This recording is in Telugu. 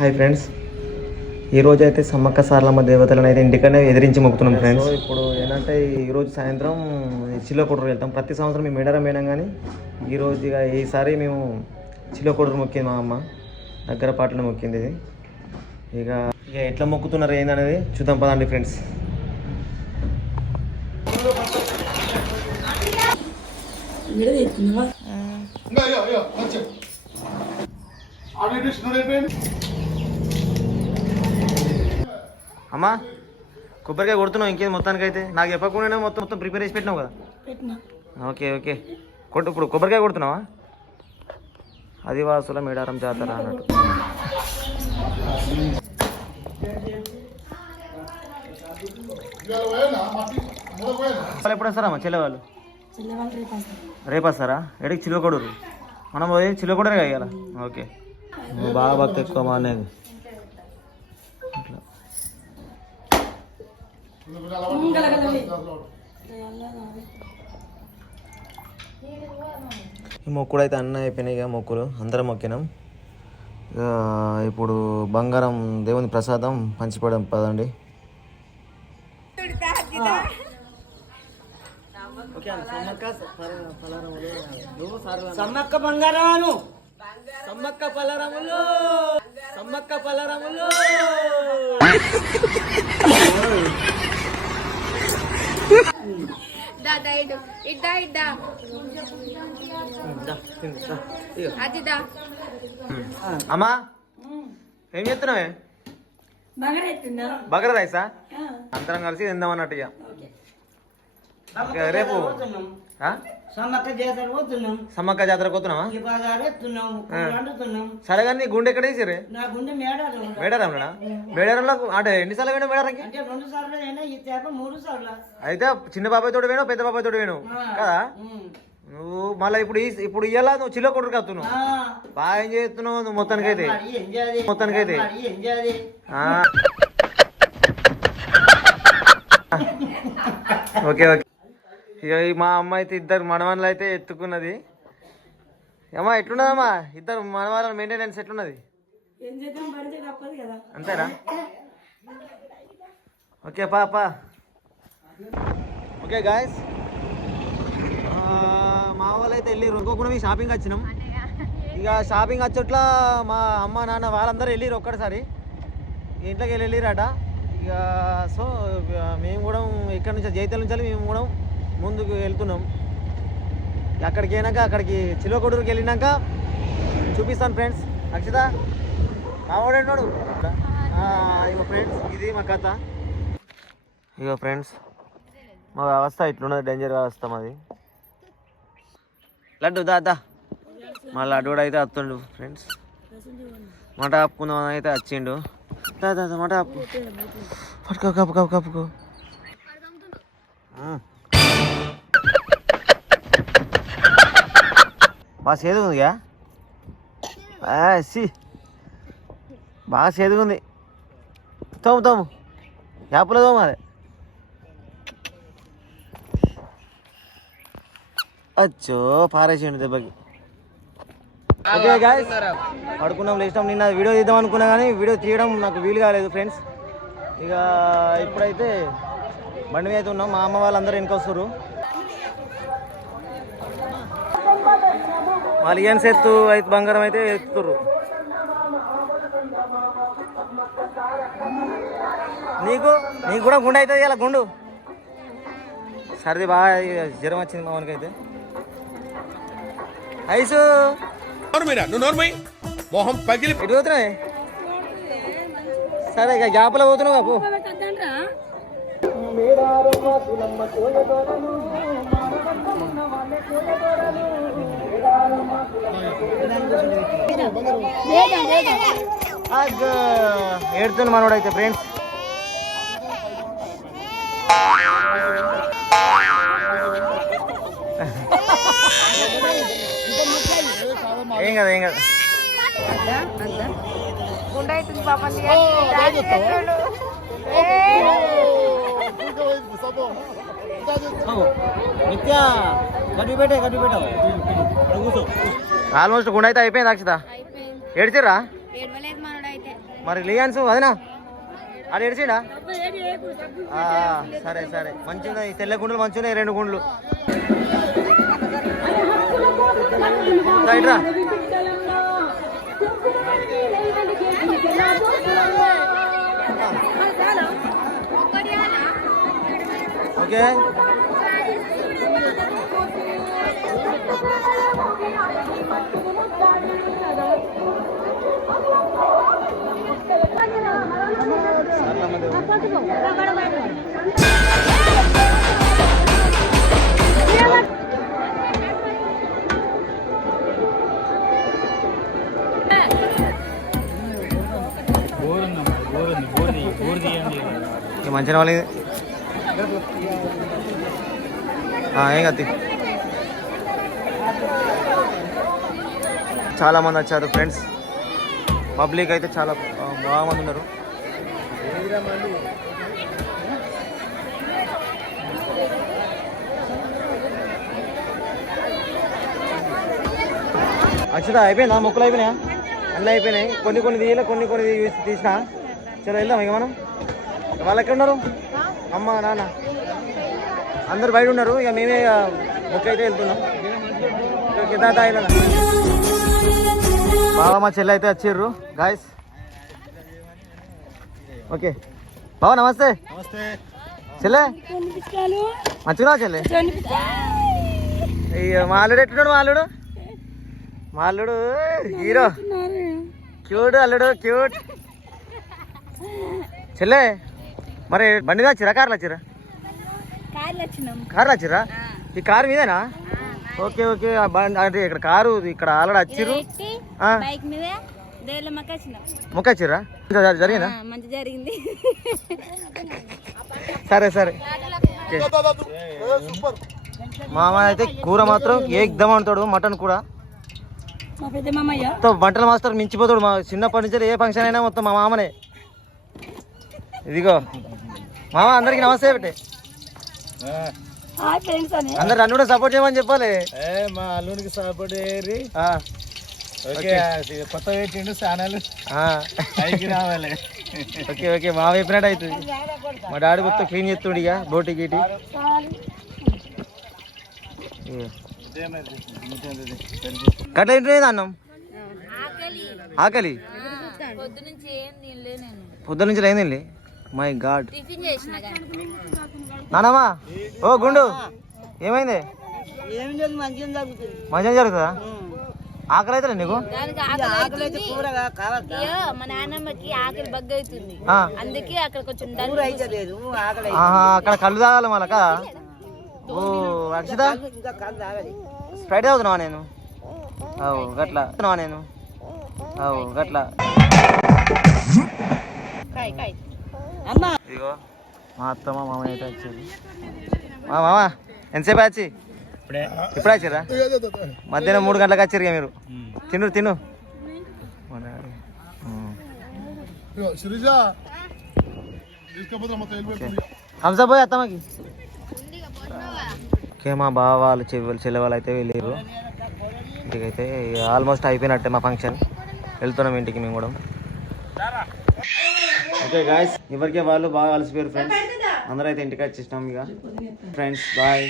Hi friends. ఈ రోజు అయితే సమ్మక్క సారలమ్మ దేవతలను అయితే ఇంటికనే ఎదిరించి మొక్కుతున్నాం ఫ్రెండ్స్. ఇప్పుడు ఏంటంటే ఈ రోజు సాయంత్రం చిల్లకొడూరు వెళ్తాం. ప్రతి సంవత్సరం మేము మేడారం పోయినాం కానీ ఈ రోజు ఇక ఈసారి మేము చిల్లకొడూరు మొక్కింది మా అమ్మ. దగ్గర పాటలు మొక్కింది ఇది. ఇక ఇక ఎట్లా మొక్కుతున్నారు ఏందనేది చూద్దాం పదండి ఫ్రెండ్స్. అమ్మా కొబ్బరికాయ కొడుతున్నావు ఇంకేం మొత్తానికి అయితే నాకు చెప్పకుండానే మొత్తం మొత్తం ప్రిపేర్ చేసి పెట్టినావు కదా? పెట్టినా. Okay okay. కొట్టు ఇప్పుడు కొబ్బరికాయ కొడుతున్నావా? ఆదివాసుల మేడారం జాతర అన్నట్టు. ఎప్పుడు వస్తారమ్మా చెల్లె వాళ్ళు? చెల్లెవాళ్ళు రేపు వస్తారు. ఎడికి చిల్లకొడూరు మనం పోయి చిల్లకొడూరు ఇవాళ ఓకే. బాగా భక్తి ఎక్కువ అనేది ఈ మొక్కుడు అయితే అన్న అయిపోయినాయి ఇక మొక్కులు. అందరం మొక్కినాం. ఇప్పుడు బంగారం దేవుని ప్రసాదం పంచిపోవడం పదండి. సమ్మక్క బంగారములు సమ్మక్క పలరములు. సమ్మక్క పలరములు. దాదా ఇటు. ఇద్దా ఇద్దా. అది దా అమ్మా ఏం చేస్తున్నావే? బగర రైసా? అందరం కలిసి తిందాం అన్నట్టు ఇక ఇక. రేపు? సమ్మక్క జాతర పోతున్నావా? సరే కానీ నీ గుండె ఎక్కడ వేసిరే మేడారంలోనా? మేడారంలో అంటే ఎన్నిసార్లు వేణు మేడారంకి అయితే చిన్న బాబాయ్ తోడు వేణు పెద్ద బాబాయ్ తోడు వేణు కదా? నువ్వు మళ్ళీ ఇప్పుడు ఇప్పుడు ఇయ్యాల? నువ్వు చిల్ల కొడుకు కత్తున్నావు బాగా ఏం చేస్తున్నావు నువ్వు మొత్తానికైతే? మొత్తానికైతే. Okay okay. ఇక మా అమ్మ అయితే ఇద్దరు మనవాళ్ళు అయితే ఎత్తుకున్నది. అమ్మా ఎట్లున్నదమ్మా? ఇద్దరు మనవాళ్ళ మెయింటెనెన్స్ ఎట్లున్నది? అంతేనా? ఓకే పా పా. ఓకే గాయస్ మా వాళ్ళు అయితే వెళ్ళి అనుకోకుండా షాపింగ్ వచ్చినాం. ఇక షాపింగ్ వచ్చేట్ల మా అమ్మ నాన్న వాళ్ళందరూ వెళ్ళిరు ఒక్కటిసారి. ఇంట్లోకి వెళ్ళి వెళ్ళిరట. ఇక సో మేము కూడా ఇక్కడ నుంచి జైతల నుంచి మేము కూడా ముందుకు వెళ్తున్నాం. అక్కడికి వెళ్ళినాక అక్కడికి చిలువకొడూరుకి వెళ్ళినాక చూపిస్తాను ఫ్రెండ్స్. అక్షిత కావాడన్నాడు ఇక ఫ్రెండ్స్ ఇది మా కథ. ఇక ఫ్రెండ్స్ మా వ్యవస్థ ఇట్లున్నది డేంజర్ వ్యవస్థ మాది. లడ్డు దా దా. మా లడ్డు అయితే వస్తుండు ఫ్రెండ్స్. మట ఆపుకుందాం అని అయితే వచ్చిండు దా దా మట ఆపు. పట్టుకో కప్పు కప్పు కప్పుకో బాగా సేదుగా ఉందిగా సి బాగా సేదుగా ఉంది తోము తోము. యాప్లో తోము అదే అచ్చో పారేసేయండి దెబ్బకి. ఓకే గాయస్ పడుకున్నాం లేచినాం. నిన్న వీడియో తీద్దాం అనుకున్నా కానీ వీడియో తీయడం నాకు వీలు కాలేదు ఫ్రెండ్స్ ఇక ఇప్పుడైతే బండి మీద అయితే ఉన్నాం. మా అమ్మ వాళ్ళందరూ వెనక వాళ్ళు ఏం ఎత్తు అయితే బంగారం అయితే ఎత్తుతుర్రు. నీకు నీకు కూడా గుండె అవుతుంది ఇలా గుండు. సర్ది బాగా ఇక జ్వరం వచ్చింది మా అయితే. ఐసు. మొహం పగిలి ఎటు పోతున్నావే? సరే ఇక గ్యాప్లో పోతున్నావు కాపు ఏడుతుంది మనోడైతే ఫ్రెండ్స్ ఏం కదా ఏం కదా గుండె అవుతుంది పాపం నిత్య గడ్డి పెట్టే గడ్డి పెట్టావు ఆల్మోస్ట్ గుండె అయితే అయిపోయింది అక్షిత. ఏడ్చిర్రా? అయితే మరి లియాన్స్ వదినా? అది ఎడిచిడా ఆ, సరే సరే. మంచిగా ఈ తెల్ల గుండెలు మంచిగా ఉన్నాయి రెండు గుండ్లు. రైట్ రా. ఓకే. మంచిగా వాళ్ళది ఏం కత్తి? చాలా మంది వచ్చారు ఫ్రెండ్స్ పబ్లిక్ అయితే చాలా బాగా మంది ఉన్నారు. అక్షత అయిపోయిందా? మొక్కలు అయిపోయినాయా? అన్నీ అయిపోయినాయి. కొన్ని కొన్ని తీయలే కొన్ని కొన్ని తీ- తీసినా. చలో వెళ్దాం ఇక మనం. వాళ్ళు ఎక్కడ ఉన్నారు అమ్మ నాన్న. అందరు బయట ఉన్నారు. ఇక మేమే ఇక బుక్ అయితే వెళ్తున్నాం. ఇక కింద బావ మా చెల్లి అయితే వచ్చారు గాయస్ ఓకే. బావ నమస్తే. నమస్తే. చెల్లె? మంచిగా చెల్లె? అయ్యో మా అల్లుడు ఎట్టున్నాడు మా అల్లుడు? మా అల్లుడు హీరో. క్యూట్ అల్లుడు క్యూట్. చెల్లె మరి బండి వచ్చిరా కార్లు వచ్చిరా కార్లు వచ్చిరా ఈ కారు మీదేనా? Okay okay. అంటే ఇక్కడ కారు ఇక్కడ ఆల్రెడీ వచ్చిర్రు. ఆ, బైక్ మీద దేర్లమ్మకి వచ్చినాం మొక్క వచ్చిర్రా ఇంకా జ- జరిగిందా? మంచి జరిగింది. సరే సరే. మామ అయితే కూర మాత్రం ఏకదమ్ అంటాడు మటన్ కూడా మా పెద్ద మామయ్య. మొత్తం వంటల మాస్టర్ మించిపోతాడు మా చిన్నప్పటి నుంచి ఏ ఫంక్షన్ అయినా మొత్తం మా మామనే. ఇదిగో. మామ అందరికి నమస్తే పెట్టే. అందరు నన్ను కూడా సపోర్ట్ చేయమని చెప్పాలి. ఏ మా అల్లునికి సపోర్ట్ చేయరి కొత్త పెట్టిండు. పైకి రావాలి. Okay okay. మా చెప్పినట్టు అవుతుంది మా డాడీ మొత్తం క్లీన్ చేస్తుండు ఇక బోటి గీటి. కట్ల ఏంటి అన్నం? ఆకలి. పొద్దు నుంచి ఏం తినలే నేను. పొద్దు నుంచి లేదండి మై గాడ్ నానమ్మా ఓ గుండు ఏమైంది? మంచిగా జరుగుతుందా. ఆకలి అయితే నీకు మా నాన్నమ్మకి ఆకలి బగ్గ అవుతుంది ఆ. అందుకే అక్కడ కొంచెం కళ్ళు తాగాలి మళ్ళా కదా ఓ అక్షిత స్ప్రైట్ తాగుతున్నావా నేను? అవు గట్లా. నేను? అవు గట్లా. ఇదిగో మా అత్తమ్మ మామ అయితే వచ్చారు. మా మామ ఎంతసేపు వచ్చి ఇప్పుడే. ఇప్పుడే వచ్చారా మధ్యాహ్నం మూడు గంటలకు వచ్చారు మీరు. తిను తిను మా డాడీ. ఉమ్. హంస పోయి అత్తమ్మకి ఓకే మా బావ వాళ్ళు చెల్లె చెల్లె వాళ్ళు అయితే వెళ్ళారు ఇంటికైతే ఆల్మోస్ట్ అయిపోయినట్టే మా ఫంక్షన్. వెళ్తున్నాం ఇంటికి మేము కూడా. ఓకే గాయస్ ఇవరికే వాళ్ళు బాగా అలసిపోయారు ఫ్రెండ్స్ అందరూ అయితే ఇంటికి వచ్చేసినాం ఇక. Friends bye